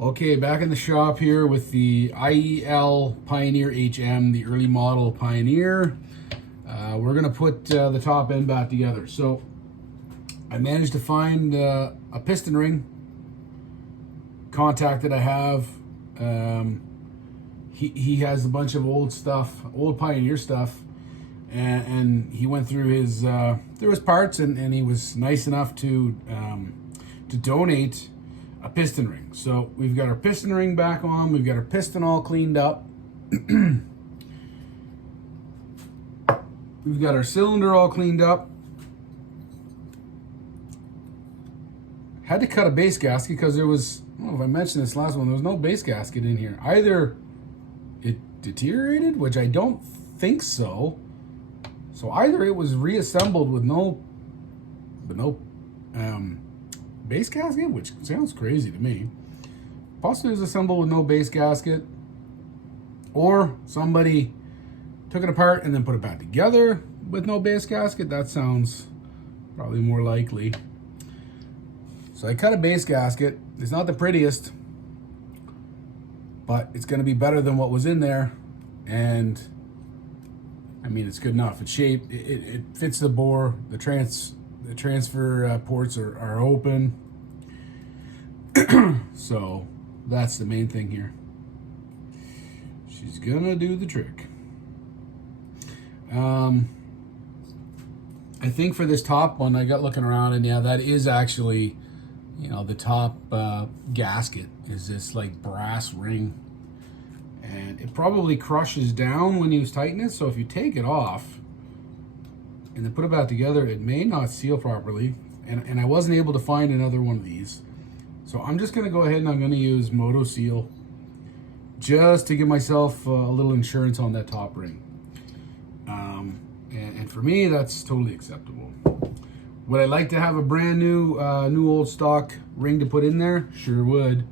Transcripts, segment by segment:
Okay, back in the shop here with the IEL Pioneer HM, the early model Pioneer. We're gonna put the top end back together. So I managed to find a piston ring contact that I have. He has a bunch of old stuff, old Pioneer stuff, and he went through his parts, and he was nice enough to donate a piston ring. So we've got our piston ring back on, we've got our piston all cleaned up. We've got our cylinder all cleaned up. Had to cut a base gasket because there was, I don't know if I mentioned this last one, there was no base gasket in here. Either it deteriorated, which I don't think so. So either it was reassembled with no base gasket, which sounds crazy to me. Possibly it was assembled with no base gasket, or somebody took it apart and then put it back together with no base gasket. That sounds probably more likely. So I cut a base gasket. It's not the prettiest, but it's going to be better than what was in there. And I mean, it's good enough. It's shaped. It fits the bore. The transfer ports are open. So that's the main thing here. She's gonna do the trick. I think for this top one, I got looking around, and yeah, that is actually, you know, the top gasket is this like brass ring, and it probably crushes down when you tighten it. So if you take it off and then put it back together, it may not seal properly. And I wasn't able to find another one of these. So I'm just gonna go ahead and I'm gonna use Moto Seal just to give myself a little insurance on that top ring. And for me, that's totally acceptable. Would I like to have a brand new, new old stock ring to put in there? Sure would.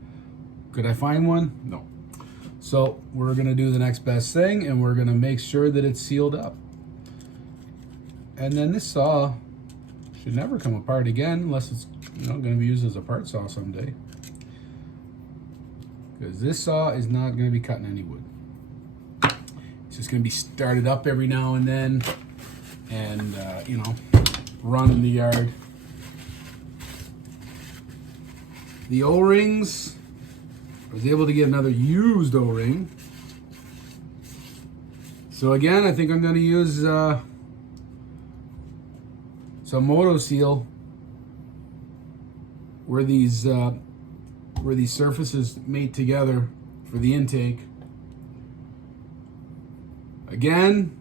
Could I find one? No. So we're gonna do the next best thing, and we're gonna make sure that it's sealed up. And then this saw should never come apart again unless it's, you know, gonna be used as a part saw someday. Because this saw is not gonna be cutting any wood. It's just gonna be started up every now and then, and you know, run in the yard. The O-rings, I was able to get another used O-ring. So again, I think I'm gonna use some Moto Seal where these surfaces mate together for the intake. Again,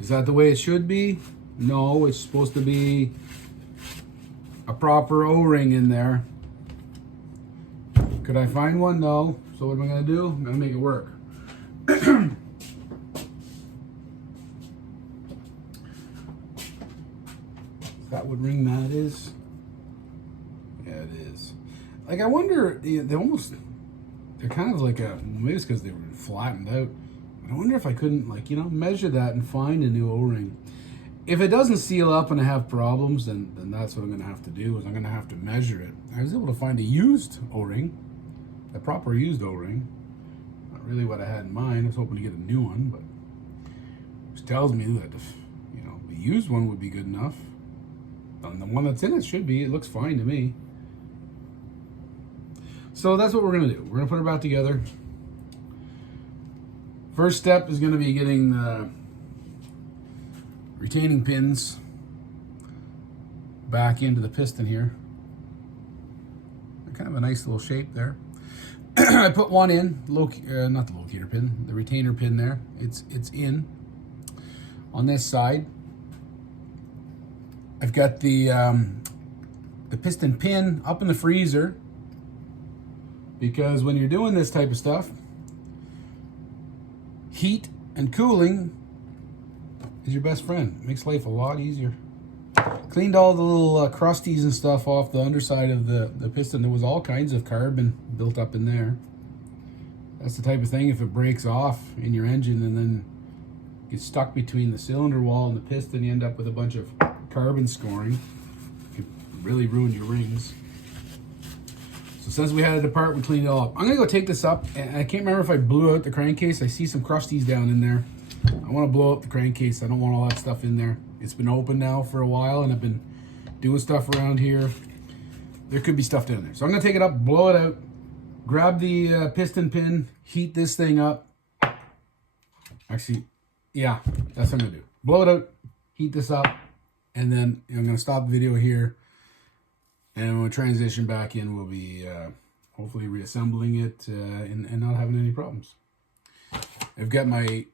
is that the way it should be? No, it's supposed to be a proper O-ring in there. Could I find one? No. So what am I gonna do? I'm gonna make it work. Is that what ring that is? Yeah, it is. Like, I wonder, they're kind of like maybe it's because they were flattened out. I wonder if I couldn't, like, you know, measure that and find a new O-ring. If it doesn't seal up and I have problems, then that's what I'm going to have to do, is I'm going to have to measure it. I was able to find a used O-ring, a proper used O-ring. Not really what I had in mind. I was hoping to get a new one, but which tells me that, you know, the used one would be good enough. And the one that's in it should be. It looks fine to me. So that's what we're going to do. We're going to put it back together. First step is going to be getting the retaining pins back into the piston here. Kind of a nice little shape there. I put one in, not the locator pin, the retainer pin there. It's in on this side. I've got the piston pin up in the freezer, because when you're doing this type of stuff, heat and cooling is your best friend. It makes life a lot easier. Cleaned all the little crusties and stuff off the underside of the piston. There was all kinds of carbon built up in there. That's the type of thing, if it breaks off in your engine and then gets stuck between the cylinder wall and the piston, you end up with a bunch of carbon scoring. It could really ruin your rings. So since we had it apart, we cleaned it all up. I'm gonna go take this up, and I can't remember if I blew out the crankcase. I see some crusties down in there. I want to blow up the crankcase. I don't want all that stuff in there. It's been open now for a while, and I've been doing stuff around here. There could be stuff down there. So I'm gonna take it up, blow it out, grab the piston pin, heat this thing up. Actually, yeah, that's what I'm gonna do. Blow it out, heat this up, and then I'm gonna stop the video here. And when we transition back in, we'll be hopefully reassembling it and not having any problems. I've got my,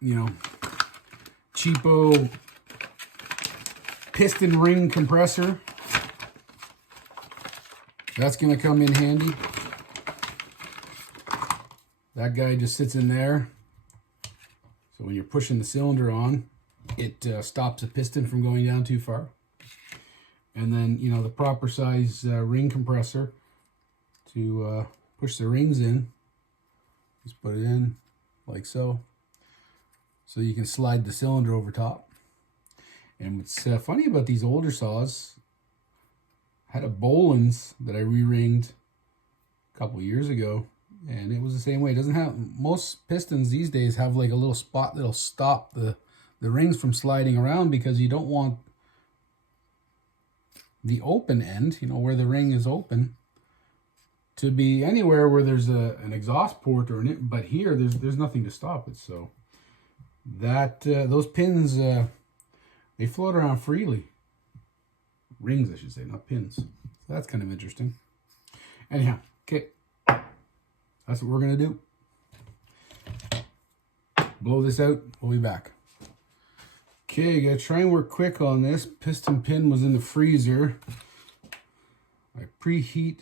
cheapo piston ring compressor. That's going to come in handy. That guy just sits in there. So when you're pushing the cylinder on, it stops the piston from going down too far. And then, the proper size ring compressor to push the rings in. Just put it in like so. So you can slide the cylinder over top. And what's funny about these older saws, I had a Boland's that I re-ringed a couple of years ago. And it was the same way. It doesn't have, most pistons these days have like a little spot that'll stop the rings from sliding around, because you don't want the open end, where the ring is open, to be anywhere where there's an exhaust port or but here there's nothing to stop it. So that those pins they float around freely. Rings, I should say, not pins. So that's kind of interesting. Anyhow, okay, that's what we're gonna do. Blow this out. We'll be back. Okay, gotta try and work quick on this. Piston pin was in the freezer. I preheated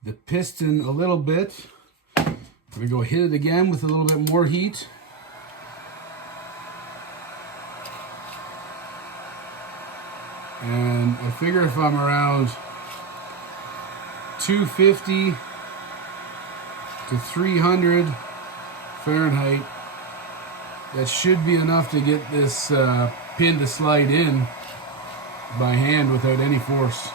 the piston a little bit. I'm gonna go hit it again with a little bit more heat. And I figure if I'm around 250 to 300 Fahrenheit, that should be enough to get this pin to slide in by hand without any force.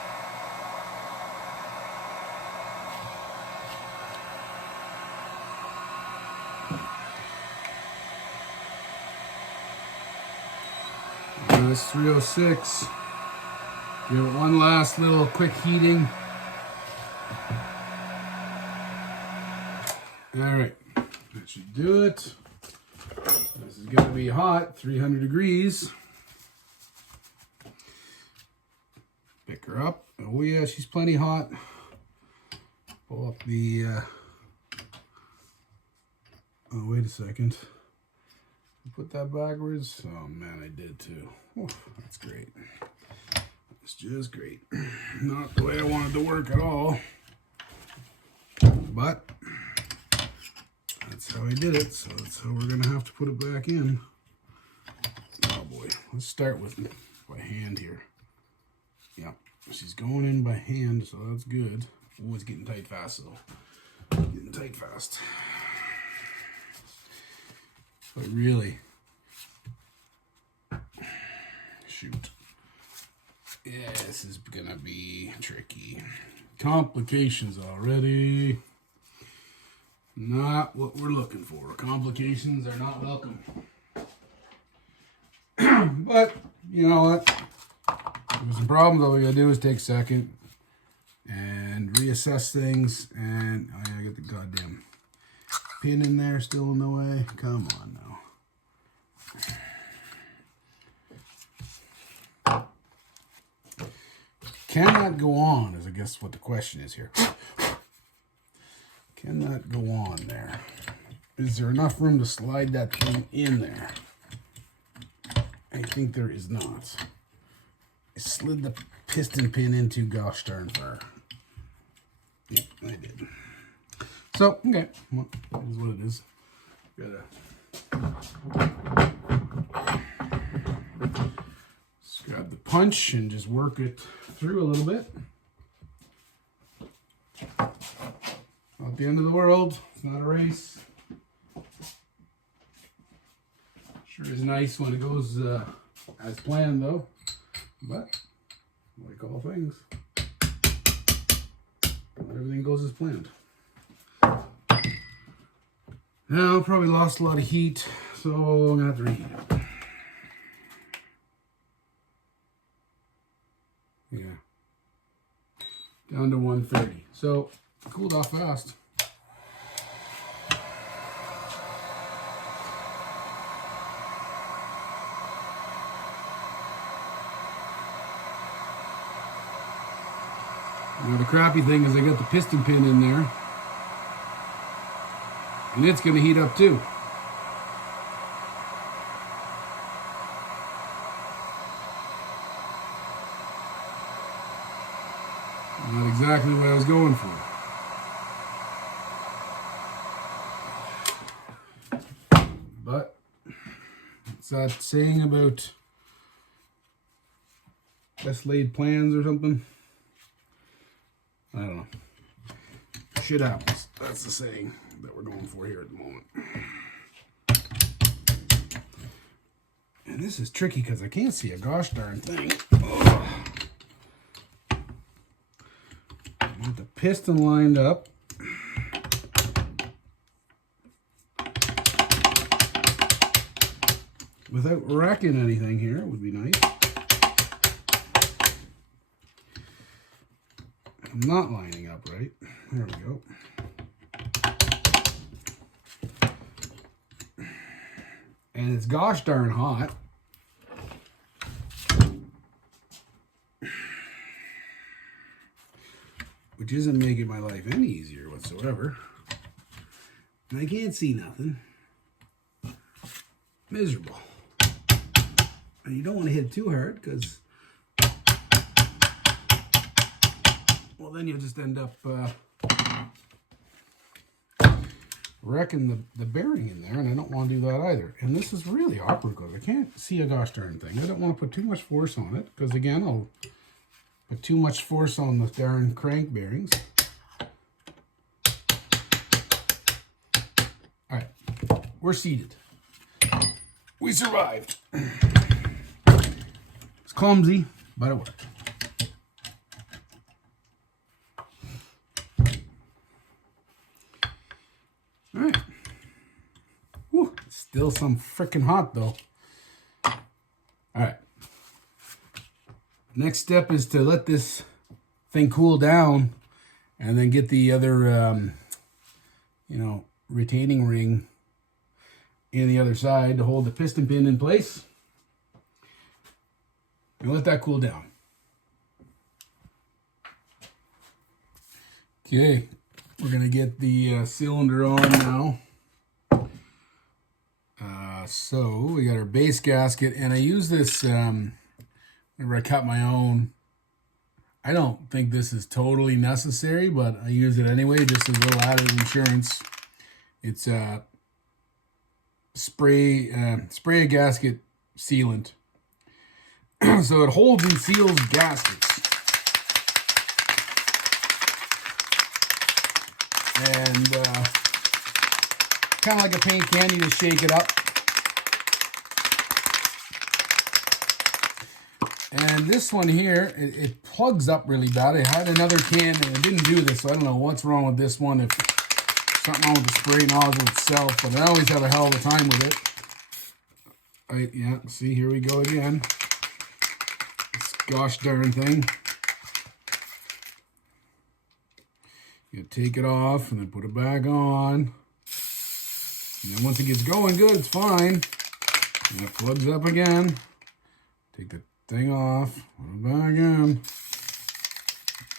That's 306. Give it one last little quick heating. All right, that should do it. This is going to be hot, 300 degrees. Pick her up. Oh yeah, she's plenty hot. Pull up the, oh wait a second. Put that backwards. Oh man, I did too. Oh, that's great. It's just great. Not the way I wanted to work at all. But that's how I did it, so that's how we're gonna have to put it back in. Oh boy, let's start with by hand here. Yeah, she's going in by hand, so that's good. Oh, it's getting tight fast though. Getting tight fast. But really, shoot. Yeah, this is gonna be tricky. Complications already. Not what we're looking for. Complications are not welcome. But, you know what? If there's some problems, all we gotta do is take a second and reassess things. And oh yeah, I got the goddamn pin in there still in the way. Come on now. Can that go on, is I guess what the question is here. Can that go on there? Is there enough room to slide that thing in there? I think there is not. I slid the piston pin in too gosh darn far. Yep, I did. So, okay, well, that is what it is. Just grab the punch and just work it through a little bit. Not the end of the world. It's not a race. Sure is nice when it goes as planned though. But like all things. everything goes as planned. Now, probably lost a lot of heat, so I'm gonna have to reheat it. Yeah. Down to 130. So, cooled off fast. Now, the crappy thing is I got the piston pin in there. And it's going to heat up too. Not exactly what I was going for. But it's that saying about best laid plans or something. I don't know. Shit happens. That's the saying that we're going for here at the moment. And this is tricky because I can't see a gosh darn thing. Ugh. Get the piston lined up. Without wrecking anything here, it would be nice. I'm not lining up right. There we go. And it's gosh darn hot. Which isn't making my life any easier whatsoever. And I can't see nothing. Miserable. And you don't want to hit too hard because, well, then you'll just end up wrecking the bearing in there, and I don't want to do that either. And this is really awkward because I can't see a gosh darn thing. I don't want to put too much force on it because, again, I'll put too much force on the darn crank bearings. All right, we're seated. We survived. It's clumsy, but it worked. All right. Whew, still some freaking hot though. All right. Next step is to let this thing cool down and then get the other, retaining ring in the other side to hold the piston pin in place. And let that cool down. Okay, we're going to get the cylinder on now. So we got our base gasket, and I use this, whenever I cut my own. I don't think this is totally necessary, but I use it anyway, just as a little added insurance. It's spray a gasket sealant. So it holds and seals gaskets. And kind of like a paint can, you just shake it up. And this one here, it plugs up really bad. I had another can and it didn't do this, so I don't know what's wrong with this one, if something wrong with the spray nozzle itself, but I always have a hell of a time with it. Yeah, see, here we go again. This gosh darn thing. You take it off and then put it back on. And then once it gets going good, it's fine. And it plugs up again. Take the thing off, put it back in.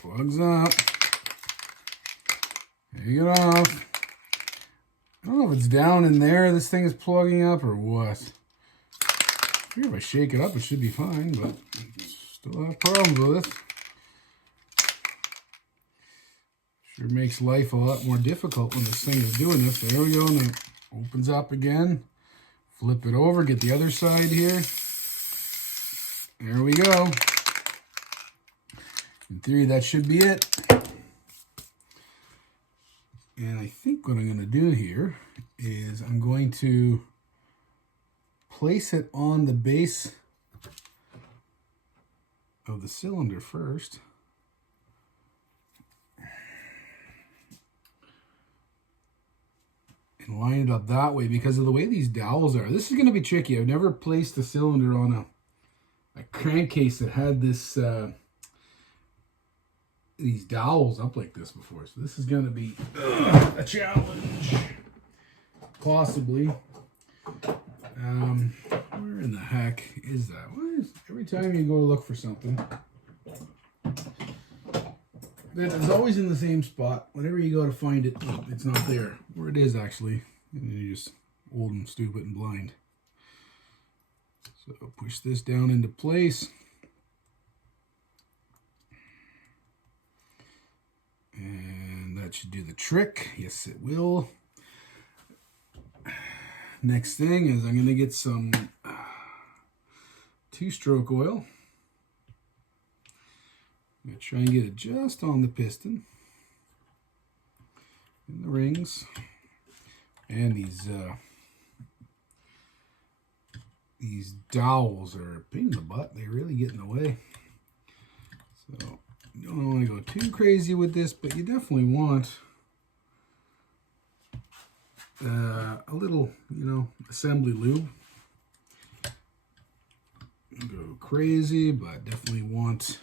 Plugs up. Take it off. I don't know if it's down in there, this thing is plugging up, or what. I figure if I shake it up, it should be fine, but still have problems with it. Sure makes life a lot more difficult when this thing is doing this. There we go, and it opens up again. Flip it over, get the other side here. There we go. In theory, that should be it. And I think what I'm going to do here is I'm going to place it on the base of the cylinder first. line it up that way because of the way these dowels are. This is going to be tricky. I've never placed a cylinder on a crankcase that had this these dowels up like this before. So this is going to be a challenge, possibly. Where in the heck is that? Every time you go to look for something, it's always in the same spot. Whenever you go to find it, it's not there. Where it is, actually. And you're just old and stupid and blind. So push this down into place. And that should do the trick. Yes, it will. Next thing is I'm going to get some 2-stroke oil. I'm going to try and get it just on the piston, in the rings, and these dowels are a pain in the butt. They really get in the way. So you don't want to go too crazy with this, but you definitely want a little, assembly lube. Don't go crazy, but definitely want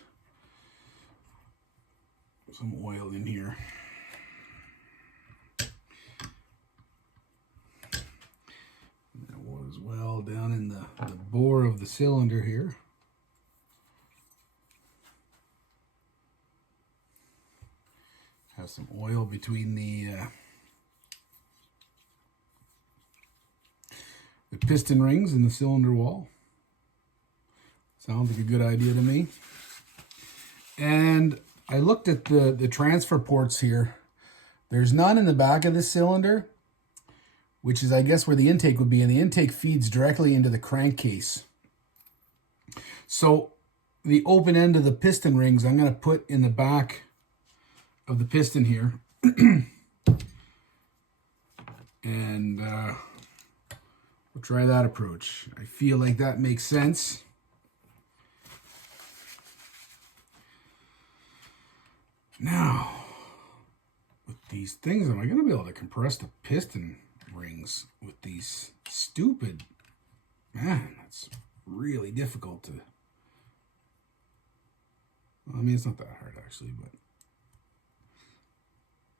some oil in here. That will as well down in the bore of the cylinder here. Have some oil between the piston rings and the cylinder wall. Sounds like a good idea to me. And I looked at the transfer ports here. There's none in the back of this cylinder, which is, I guess, where the intake would be, and the intake feeds directly into the crankcase. So the open end of the piston rings I'm going to put in the back of the piston here. And we'll try that approach. I feel like that makes sense. Now, with these things, am I going to be able to compress the piston rings with these stupid... Man, that's really difficult to... Well, I mean, it's not that hard, actually, but...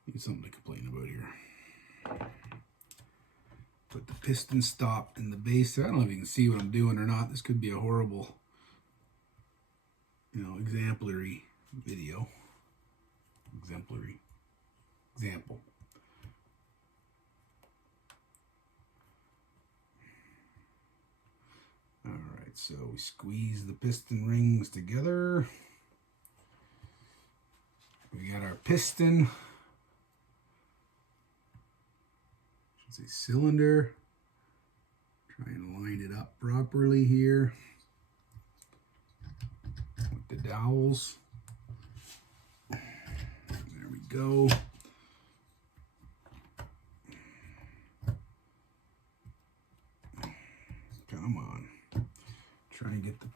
Need something to complain about here. Put the piston stop in the base. I don't know if you can see what I'm doing or not. This could be a horrible, exemplary video. Exemplary example. All right, so we squeeze the piston rings together. We got our piston. Should say cylinder. Try and line it up properly here with the dowels. Go. Come on. Try and get the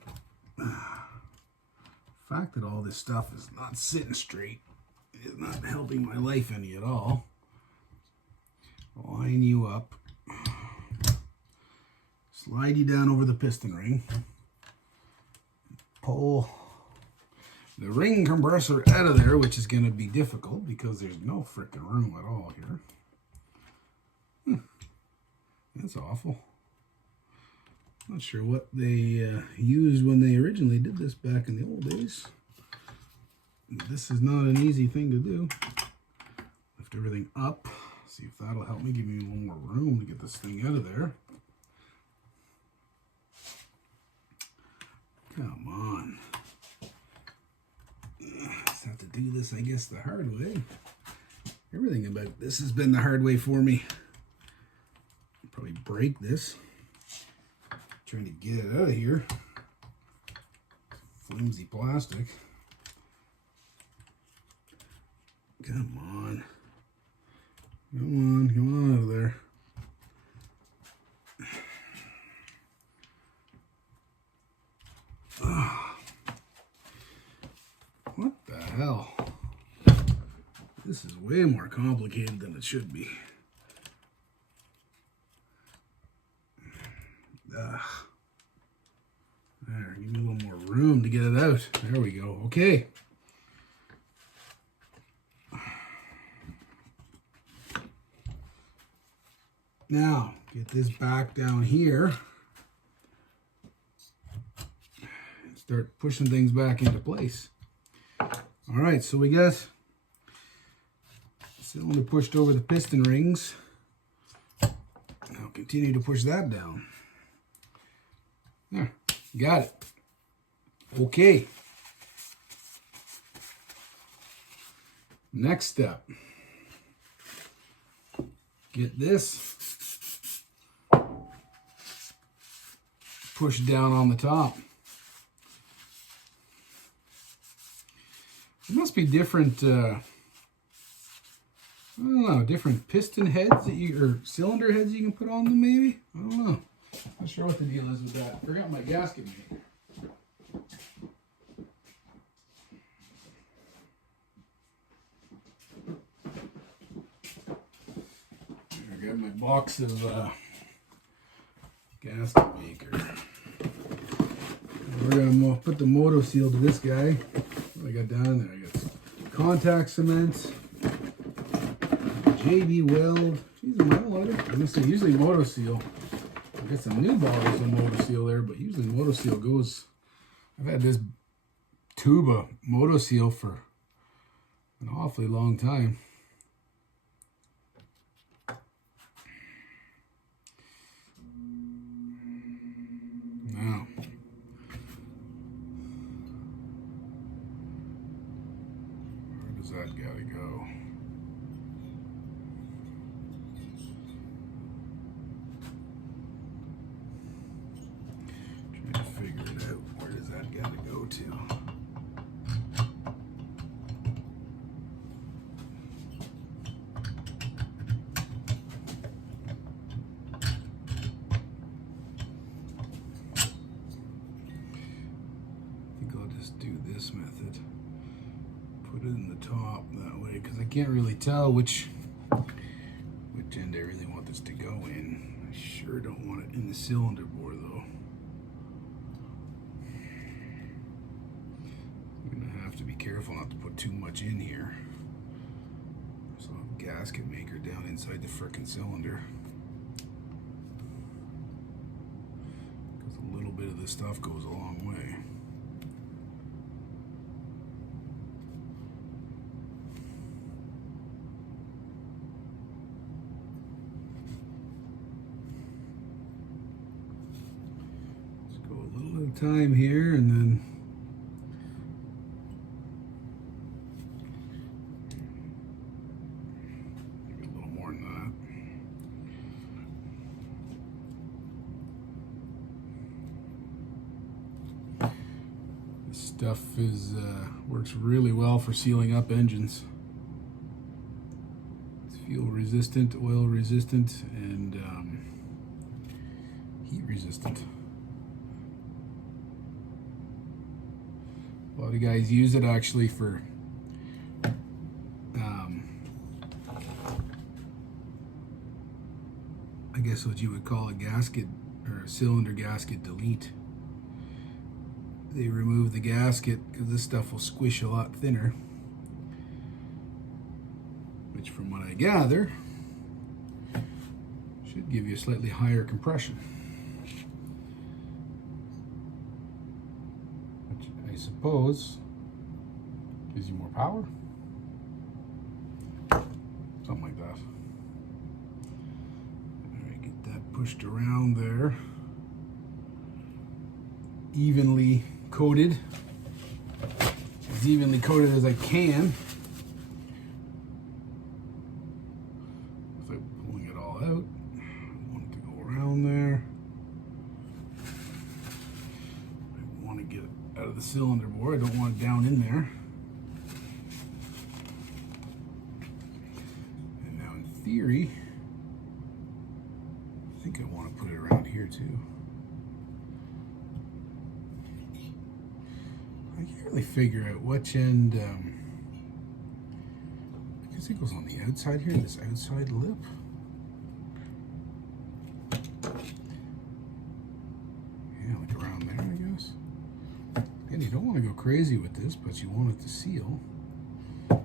fact that all this stuff is not sitting straight is not helping my life any at all. Line you up. Slide you down over the piston ring. Pull the ring compressor out of there, which is going to be difficult because there's no frickin' room at all here. That's awful. Not sure what they used when they originally did this back in the old days. This is not an easy thing to do. Lift everything up. See if that'll help me give me a little more room to get this thing out of there. Come on. Just have to do this, I guess, the hard way. Everything about this has been the hard way for me. I'll probably break this. Trying to get it out of here. Flimsy plastic. Come on. Come on out of there. What the hell? This is way more complicated than it should be. room to get it out. There we go. Okay. Now, get this back down here. And start pushing things back into place. All right, so we got the cylinder pushed over the piston rings. Now continue to push that down. There, got it. Okay. Next step. Get this pushed down on the top. There must be different, I don't know, different piston heads that you, or cylinder heads you can put on them maybe? I don't know. Not sure what the deal is with that. Forgot my gasket maker. I got my box of gasket maker. We're gonna put the moto seal to this guy. What I got down there? I got some contact cement, JB Weld. Geez, am I a lighter? I'm gonna say usually moto seal. I got some new bottles of moto seal there, but usually moto seal goes. I've had this tube of moto seal for an awfully long time. Now, where does that gotta go? Trying to figure it out. Where does that gotta go to? Do this method, put it in the top that way, because I can't really tell which end I really want this to go in. I sure don't want it in the cylinder bore though. I'm gonna have to be careful not to put too much in here. So I'll have a gasket maker down inside the frickin' cylinder, because a little bit of this stuff goes a long way. Time here, and then maybe a little more than that. This stuff is works really well for sealing up engines. It's fuel resistant, oil resistant, and heat resistant. A lot of guys use it actually for I guess what you would call a gasket or a cylinder gasket delete. They remove the gasket because this stuff will squish a lot thinner, which from what I gather should give you a slightly higher compression. I suppose gives you more power, something like that. All right, get that pushed around there, evenly coated, as evenly coated as I can. If I'm pulling it all out, I want it to go around there. I want to get it out of the cylinder bore. I don't want it down in there. And now in theory, I think I want to put it around here too. I can't really figure out which end, I guess it goes on the outside here, this outside lip. Yeah, like around there, I guess. crazy with this, but you want it to seal. So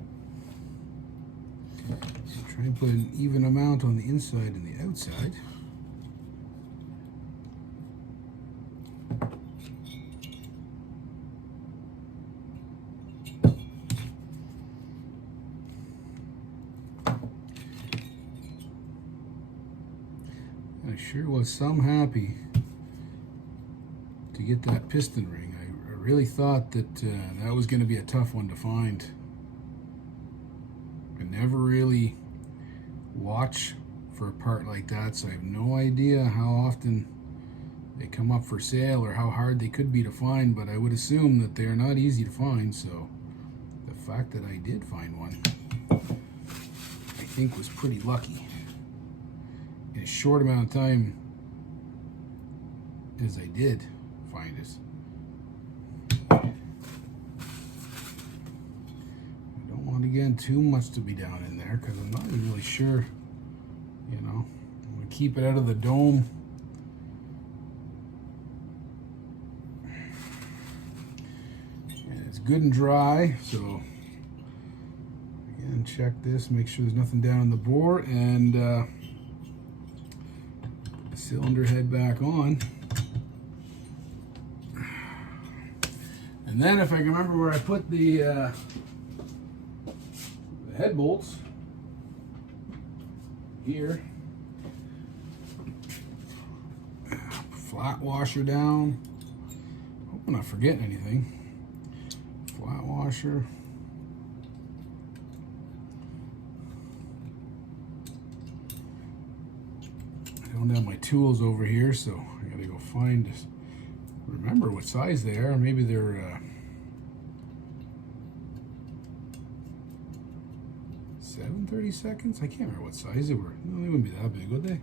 try and put an even amount on the inside and the outside. I sure was some happy to get that piston ring. I really thought that that was going to be a tough one to find. I never really watch for a part like that, so I have no idea how often they come up for sale or how hard they could be to find, but I would assume that they are not easy to find, so the fact that I did find one, I think was pretty lucky. In a short amount of time as I did find it. I don't want, again, too much to be down in there because I'm not really sure, you know. I'm going to keep it out of the dome. And it's good and dry, so again, check this, make sure there's nothing down in the bore, and cylinder head back on. And then if I can remember where I put the head bolts, here, flat washer down, hope I'm not forgetting anything, flat washer, I don't have my tools over here, so I gotta go find this. Remember what size they are. Maybe they're 7/32. I can't remember what size they were. No, they wouldn't be that big, would they?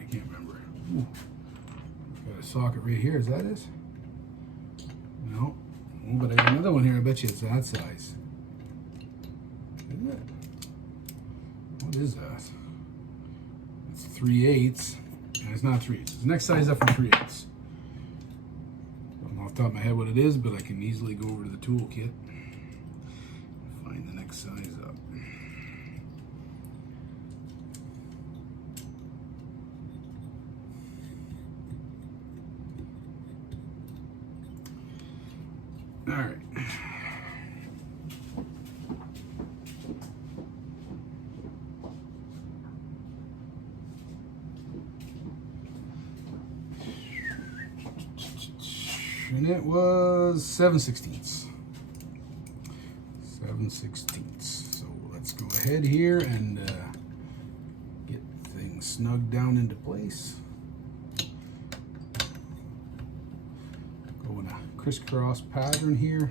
I can't remember. Ooh. Got a socket right here. Is that it? No. Oh, but I got another one here. I bet you it's that size. Isn't it? What is that? It's 3/8. And it's not 3/8. It's the next size up from 3/8. Don't know off the top of my head what it is, but I can easily go over to the toolkit and find the next size up. All right. And it was 7/16. 7/16. So let's go ahead here and get things snugged down into place. Go in a crisscross pattern here,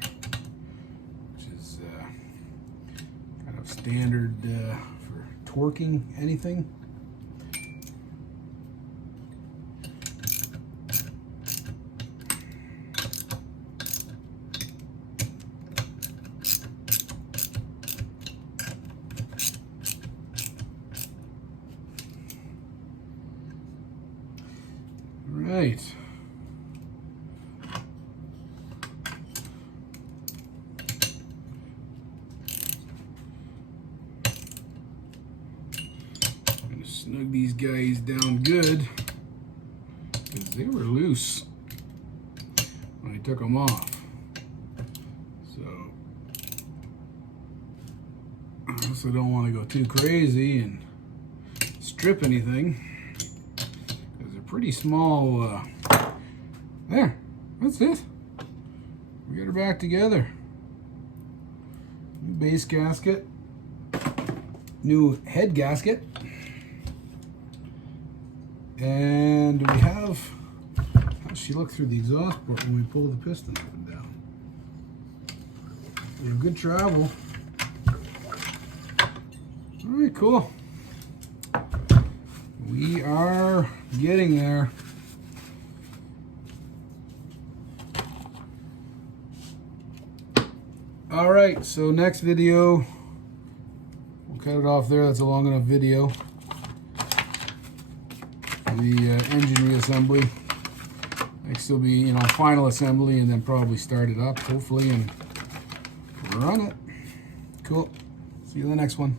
which is kind of standard for torquing anything. Right. I'm going to snug these guys down good because they were loose when I took them off. So I also don't want to go too crazy and strip anything. Pretty small. There, that's it. We got her back together. New base gasket, new head gasket, and we have. How's she look through the exhaust port when we pull the piston up and down? We have good travel. All right, cool. We are getting there. All right, so next video, we'll cut it off there. That's a long enough video. The engine reassembly. Next will be, you know, final assembly and then probably start it up, hopefully, and run it. Cool. See you in the next one.